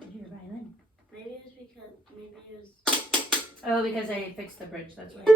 happened to your violin? Maybe it was. Oh, because I fixed the bridge, that's right.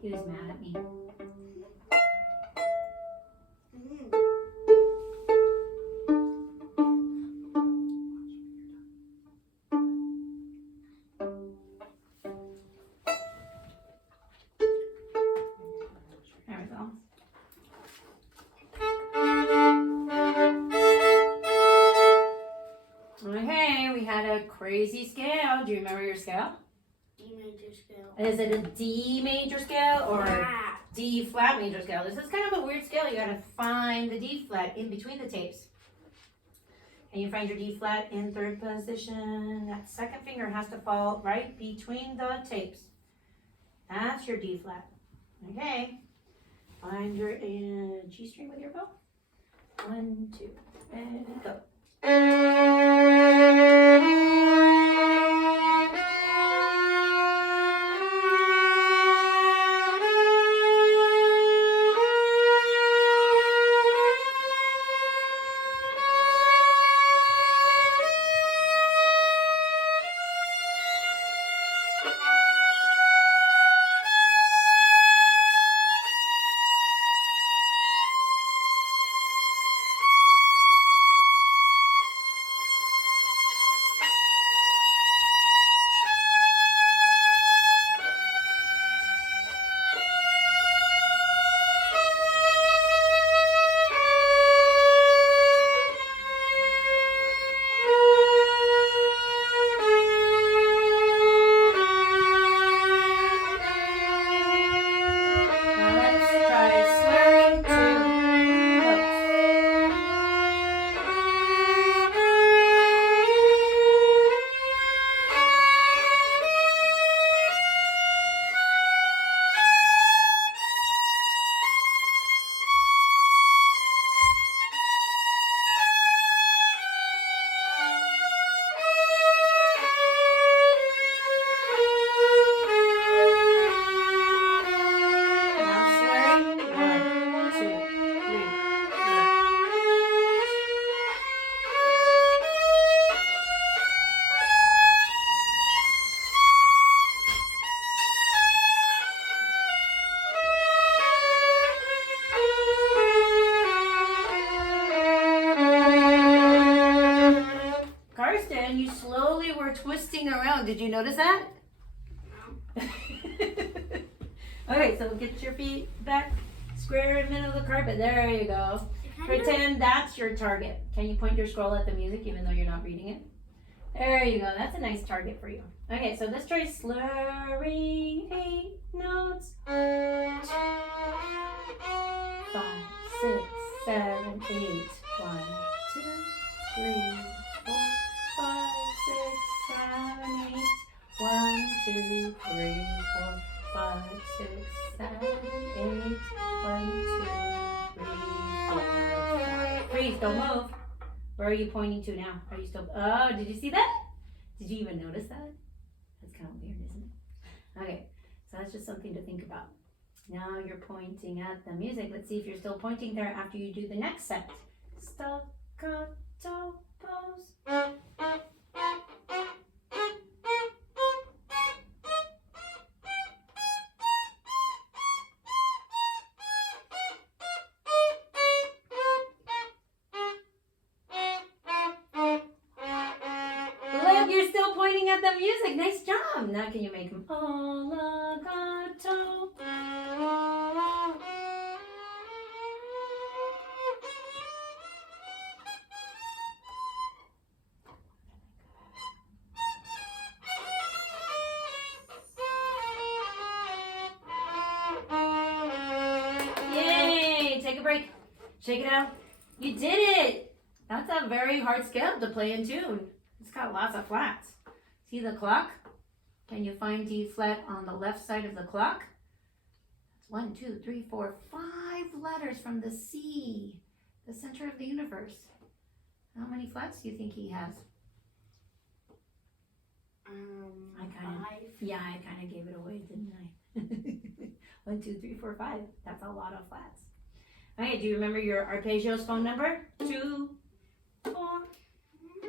He was mad at me. There we go. Okay, we had a crazy scale. Do you remember your scale? D major scale. Is it a D major scale or Flat. D flat major scale? This is kind of a weird scale. You gotta find the D flat in between the tapes. Can you find your D flat in third position? That second finger has to fall right between the tapes. That's your D flat. Okay. Find your G string with your bow. 1, 2, and go. Karsten, you slowly were twisting around. Did you notice that? No. Okay, so get your feet back square in the middle of the carpet. There you go. Pretend that's your target. Can you point your scroll at the music even though you're not reading it? There you go. That's a nice target for you. Okay, so let's try slurring 8 notes. 5, 6, 7, 8. 1, 2, 3, 4, 5, 6, 7, 8. 1, 2, 3, 4, 5, 6, 7, 8. 1, 2, 3, 4, 5. Freeze, don't move. Where are you pointing to now? Are you still, oh, did you see that? Did you even notice that? That's kind of weird, isn't it? Okay, so that's just something to think about. Now you're pointing at the music. Let's see if you're still pointing there after you do the next set. Staccato pose. Look, you're still pointing at the music. Nice job. Now can you make them legato? Yay! Take a break. Shake it out. You did it. That's a very hard scale to play in tune. It's got lots of flats. See the clock? Can you find D flat on the left side of the clock? That's 1, 2, 3, 4, 5 letters from the C, the center of the universe. How many flats do you think he has? Five. Yeah, I kind of gave it away, didn't I? 1, 2, 3, 4, 5. That's a lot of flats. Okay, do you remember your arpeggios phone number? 2, 4, 2.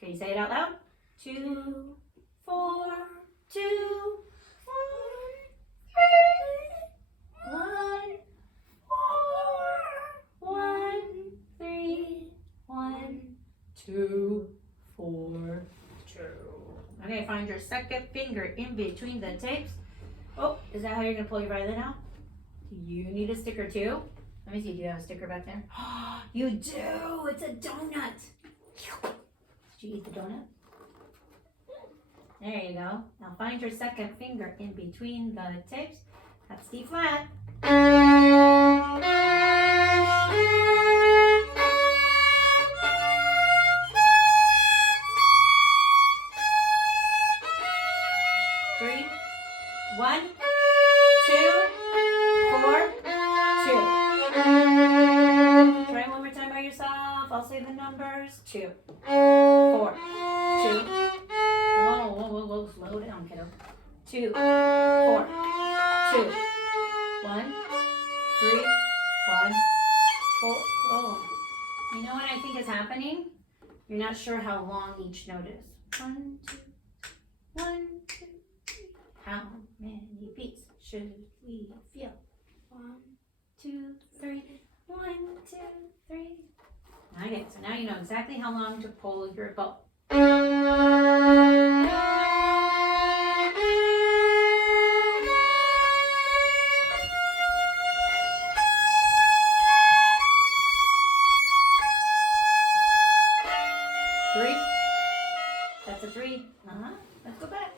Can you say it out loud? 2, 4, 2, 1, 4, 1, 3, 1, 2, 4, 2. Okay, find your second finger in between the tapes. Oh, is that how you're gonna pull your violin out? Do you need a sticker too? Let me see, do you have a sticker back there? You do! It's a donut! Did you eat the donut? There you go. Now find your second finger in between the tapes. That's D flat. 3, 1, 2, 4, 2. Try one more time by yourself. I'll say the numbers. 2, 4, 2. Whoa, slow down, kiddo. 2, 4, 2. 1, 3, 1, 4. Oh. You know what I think is happening? You're not sure how long each note is. 1, 2, 1, 2, 3. How many beats should we feel? 1, 2, 3. 1, 2, 3. Okay, so now you know exactly how long to pull your bow. 3. That's a 3. Let's go back.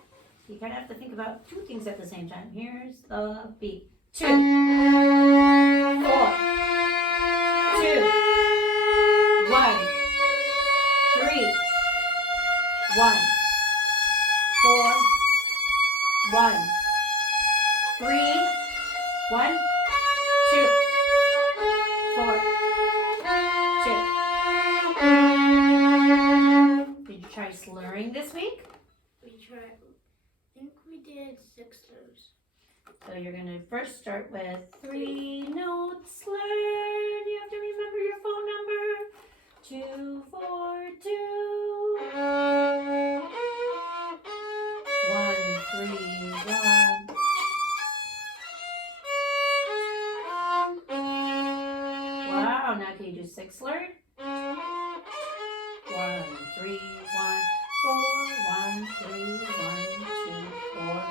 You kind of have to think about two things at the same time. Here's the beat. 2, 4, 2, 1, 3, 1, 4, 1, 3, 1, 2, 4, 2. Did you try slurring this week? We tried. I think we did 6 slurs. So you're going to first start with 3 notes slurred. You have to remember your phone number. 2, 4, 2. 1, 3, 1. Wow, now can you do 6 slurred? 1, 3, 1, 4, 1, 3, 1, 2, 4,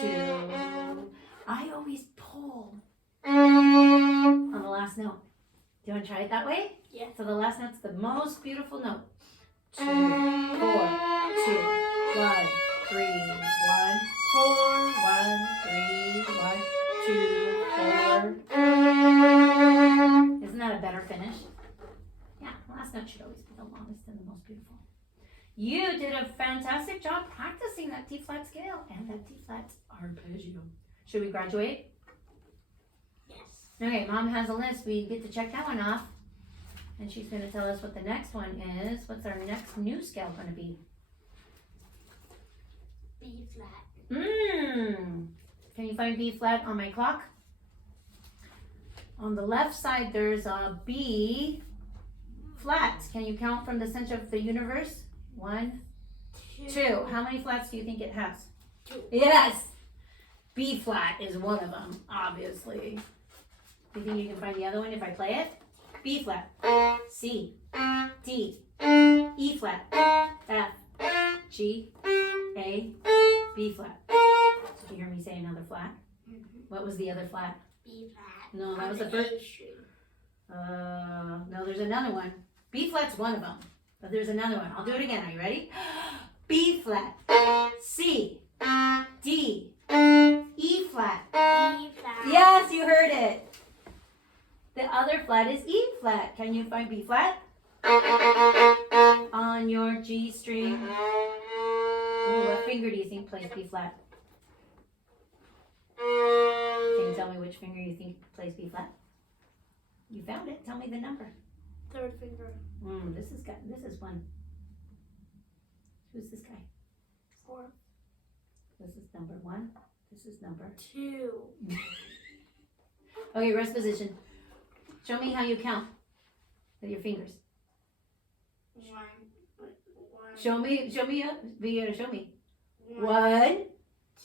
2. I always pull on the last note. Do you want to try it that way? Yeah. So the last note's the most beautiful note. 2, 4, 2, 1, 3, 1, 4, 1, 3, 1, 2, 4. Isn't that a better finish? Yeah, the last note should always be the longest and the most beautiful. You did a fantastic job practicing that D-flat scale and that D-flat arpeggio. Should we graduate? Yes. Okay, Mom has a list. We get to check that one off. And she's going to tell us what the next one is. What's our next new scale going to be? B flat. Can you find B flat on my clock? On the left side, there's a B flat. Can you count from the center of the universe? 1, 2. How many flats do you think it has? 2. Yes! B flat is one of them, obviously. Do you think you can find the other one if I play it? B flat, C, D, E flat, F, G, A, B flat. Did you hear me say another flat? Mm-hmm. What was the other flat? B flat. No, that was the A first. string. No, there's another one. B flat's one of them, but there's another one. I'll do it again. Are you ready? B flat, C, D, E flat. E flat. Yes, you heard it. The other flat is E flat. Can you find B flat? On your G string. Ooh, what finger do you think plays B flat? Can you tell me which finger you think plays B flat? You found it. Tell me the number. 3rd finger. This is one. Who's this guy? 4. This is number 1. This is number 2. Okay, rest position. Show me how you count with your fingers. 1. Show me. Show me. Show me. 1,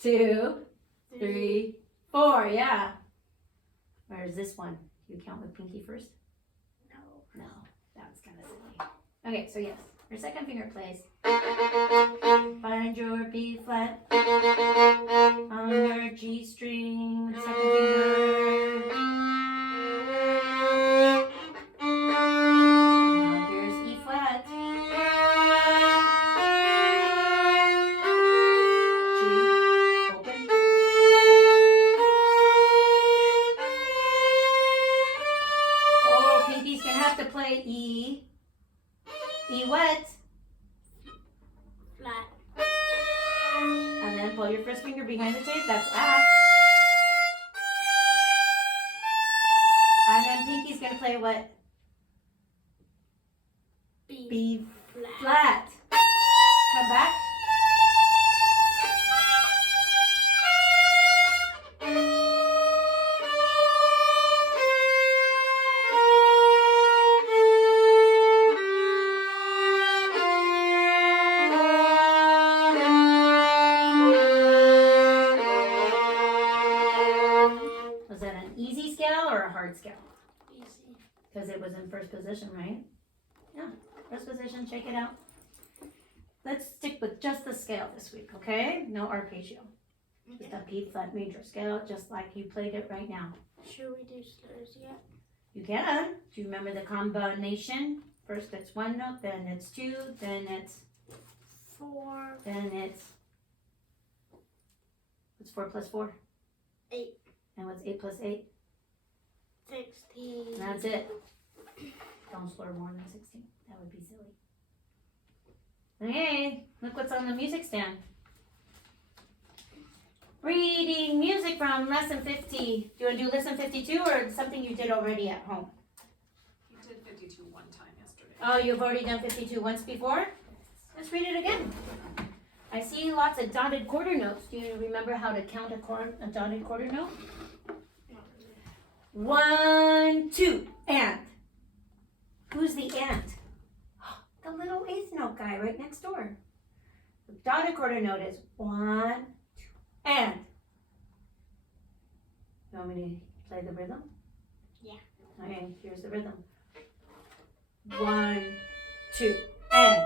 2, 3, 4. Yeah. Where's this one? You count with pinky first? No. No, that's kind of silly. Okay, so yes, your second finger plays. Find your B flat on your G string. Second finger. Now here's E flat. G, open. Oh, pinky's gonna have to play E. E wet. Flat. And then pull your first finger behind the tape. That's A. And then pinky's gonna play what? B flat. Come back. Was that an easy scale or a hard scale? Easy. Because it was in first position, right? Yeah, first position, check it out. Let's stick with just the scale this week, okay? No arpeggio. Just a B flat major scale, just like you played it right now. Should we do slurs yet? You can. Do you remember the combination? First it's 1 note, then it's 2, then it's 4. then it's what's 4 plus 4? 8. And what's 8 plus 8? 16. That's it. Don't slur more than 16. That would be silly. Okay, look what's on the music stand. Reading music from lesson 50. Do you want to do lesson 52 or something you did already at home? You did 52 one time yesterday. Oh, you've already done 52 once before? Let's read it again. I see lots of dotted quarter notes. Do you remember how to count a dotted quarter note? 1, 2, and. Who's the and? The little eighth note guy right next door. The dotted quarter note is 1, 2, and. You want me to play the rhythm? Yeah. Okay, here's the rhythm. 1, 2, and.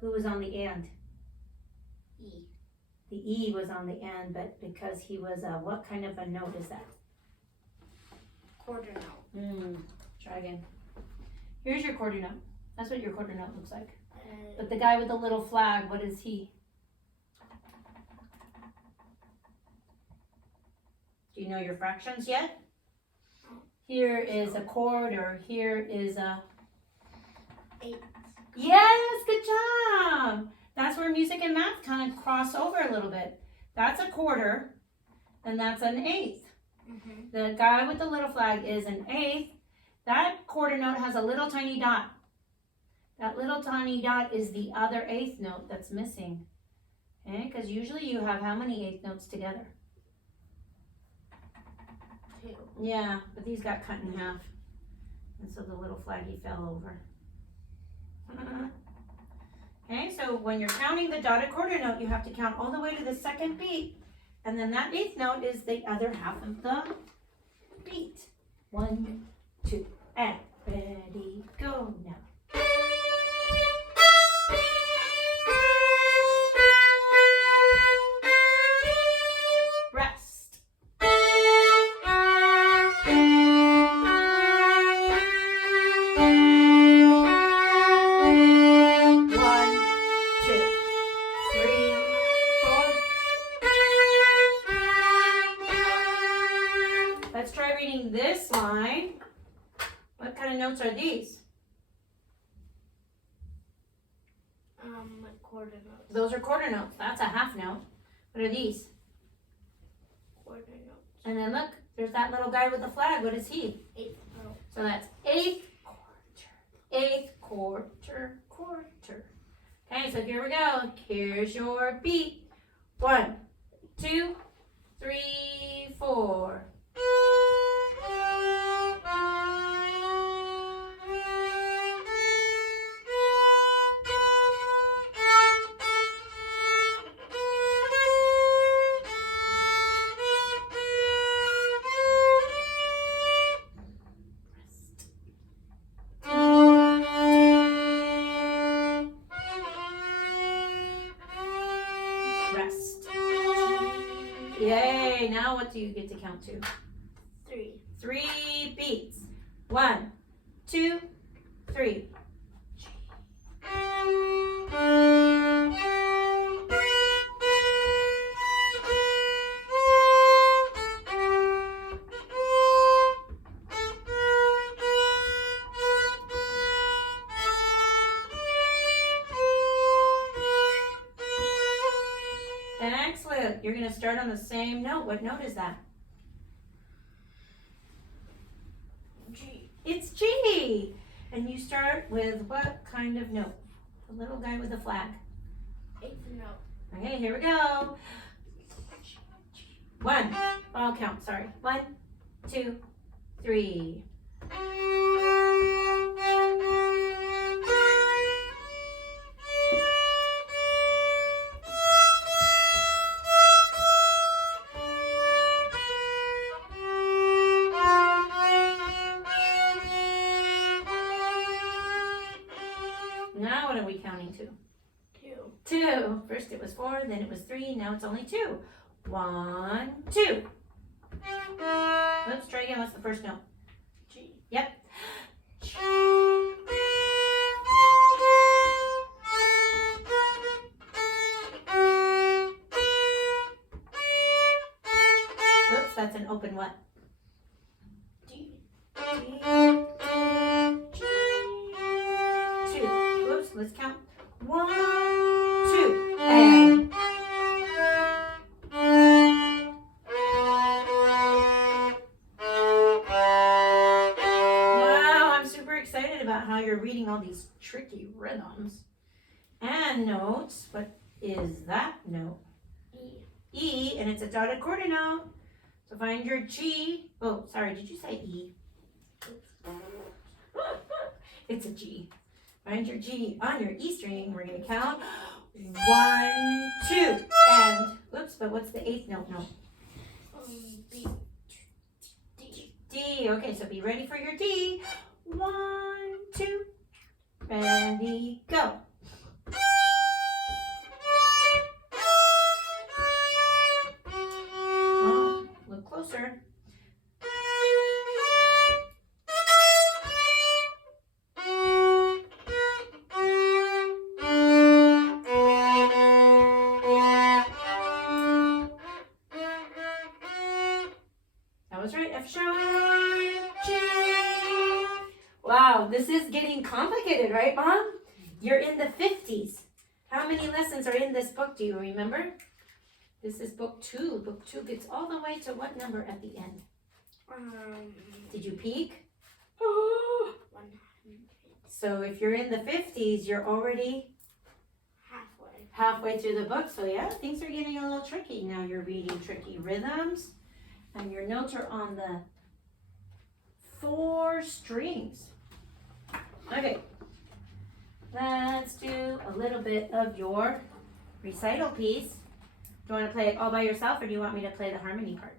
Who was on the and? E. The E was on the and, but because he was a, what kind of a note is that? Quarter note. Try again. Here's your quarter note. That's what your quarter note looks like. Uh, But the guy with the little flag, what is he? Do you know your fractions yet? Here is a quarter. Here is a 8. Yes, good job. That's where music and math kind of cross over a little bit. That's a quarter, and that's an eighth. Mm-hmm. The guy with the little flag is an eighth. That quarter note has a little tiny dot. That little tiny dot is the other eighth note that's missing. Okay, because usually you have how many eighth notes together? 2. Yeah, but these got cut in half. And so the little flaggy fell over. Okay, so when you're counting the dotted quarter note, you have to count all the way to the second beat. And then that eighth note is the other half of the beat. 1, 2, and ready, go now. Rest. 1, 2, 3, 4. Let's try reading this line. What kind of notes are these? Quarter note. Those are quarter notes. That's a half note. What are these? Quarter note. And then look, there's that little guy with the flag. What is he? 8 note. So that's eighth quarter, eighth quarter, quarter. Okay, so here we go. Here's your beat. 1, 2, 3, 4. Rest. Yay, now what do you get to count to? 3. 3 beats. 1, 2, 3. Excellent. You're going to start on the same note. What note is that? G. It's G. And you start with what kind of note? The little guy with the flag. 8th note. Okay, here we go. 1. I'll count, sorry. 1, 2, 3. Now what are we counting to? 2. 2. First it was 4, then it was 3, now it's only 2. 1, 2. Let's try again. What's the first note? G. Yep. Oops, that's an open what? D. D, 2. Oops, let's count. 1, 2, and. Wow, I'm super excited about how you're reading all these tricky rhythms and notes. What is that note? E. E, and it's a dotted quarter note. So find your G. Oh, sorry, did you say E? It's a G. Find your G on your E string. We're going to count 1, 2, and, whoops, but what's the 8th note? No. B. D. D. Okay, so be ready for your D. 1, 2, ready, go. Oh, look closer. That was right. F sharp, G. Wow, this is getting complicated, right, Mom? You're in the 50s. How many lessons are in this book? Do you remember? This is book 2. Book 2 gets all the way to what number at the end? Did you peek? 100. So if you're in the 50s, you're already halfway through the book. So yeah, things are getting a little tricky. Now you're reading tricky rhythms, and your notes are on the 4 strings. Okay, let's do a little bit of your recital piece. Do you want to play it all by yourself, or do you want me to play the harmony part?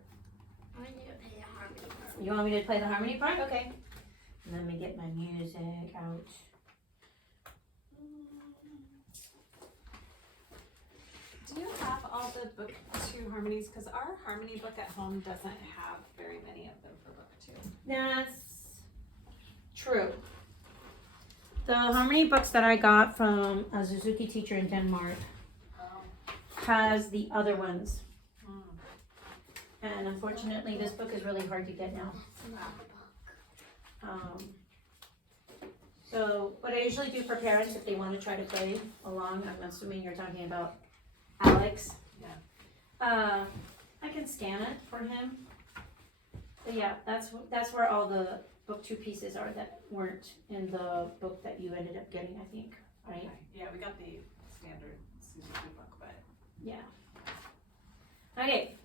I need to play the harmony part. You want me to play the harmony part? Okay. Let me get my music out. Do you have all the book 2 harmonies? Because our harmony book at home doesn't have very many of them for book 2. That's true. The harmony books that I got from a Suzuki teacher in Denmark has the other ones. And unfortunately, this book is really hard to get now. So what I usually do for parents, if they want to try to play along, I'm assuming you're talking about Alex. Yeah. I can scan it for him. But yeah, that's where all the book 2 pieces are that weren't in the book that you ended up getting, I think, right? Okay. Yeah, we got the standard Suzuki book, but Yeah. Okay,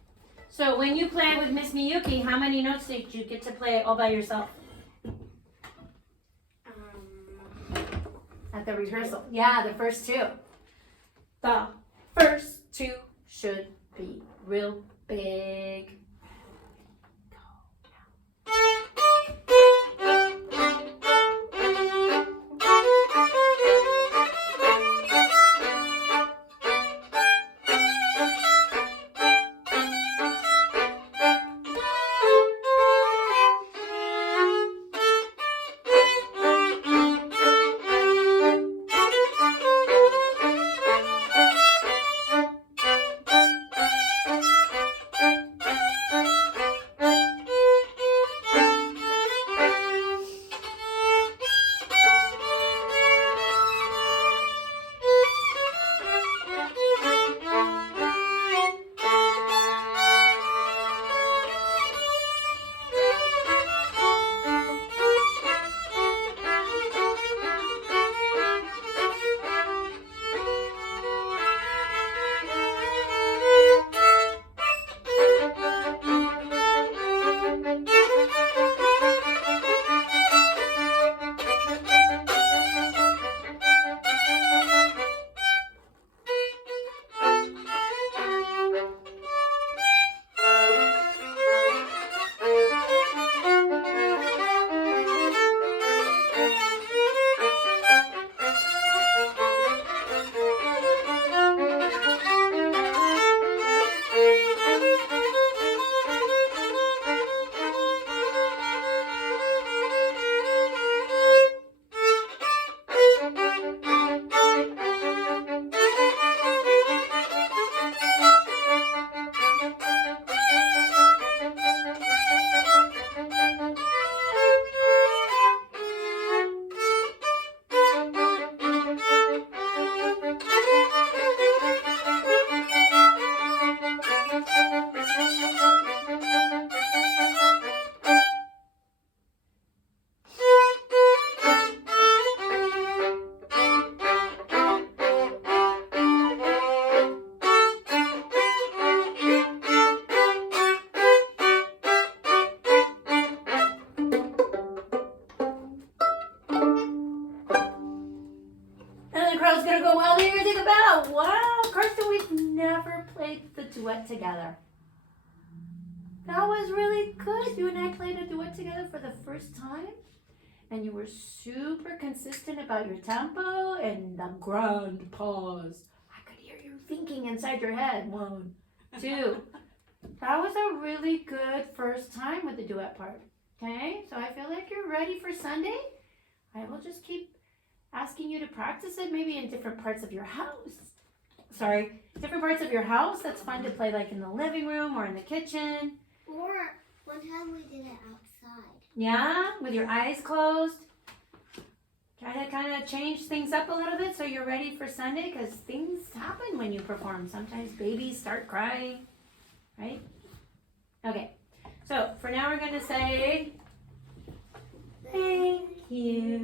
So when you play with Miss Miyuki, how many notes did you get to play all by yourself at the rehearsal? Yeah, the first two. The first two should be real big. Gonna go, well, do you think about? Wow, Karsten, we've never played the duet together. That was really good. You and I played a duet together for the first time. And you were super consistent about your tempo and the grand pause. I could hear you thinking inside your head. 1, 2. That was a really good first time with the duet part. Okay, so I feel like you're ready for Sunday. I will just keep asking you to practice it maybe in different parts of your house. Different parts of your house. That's fun to play like in the living room or in the kitchen. Or one time we did it outside. Yeah, with your eyes closed. Try to kind of change things up a little bit so you're ready for Sunday, because things happen when you perform. Sometimes babies start crying, right? Okay, so for now we're going to say thank you.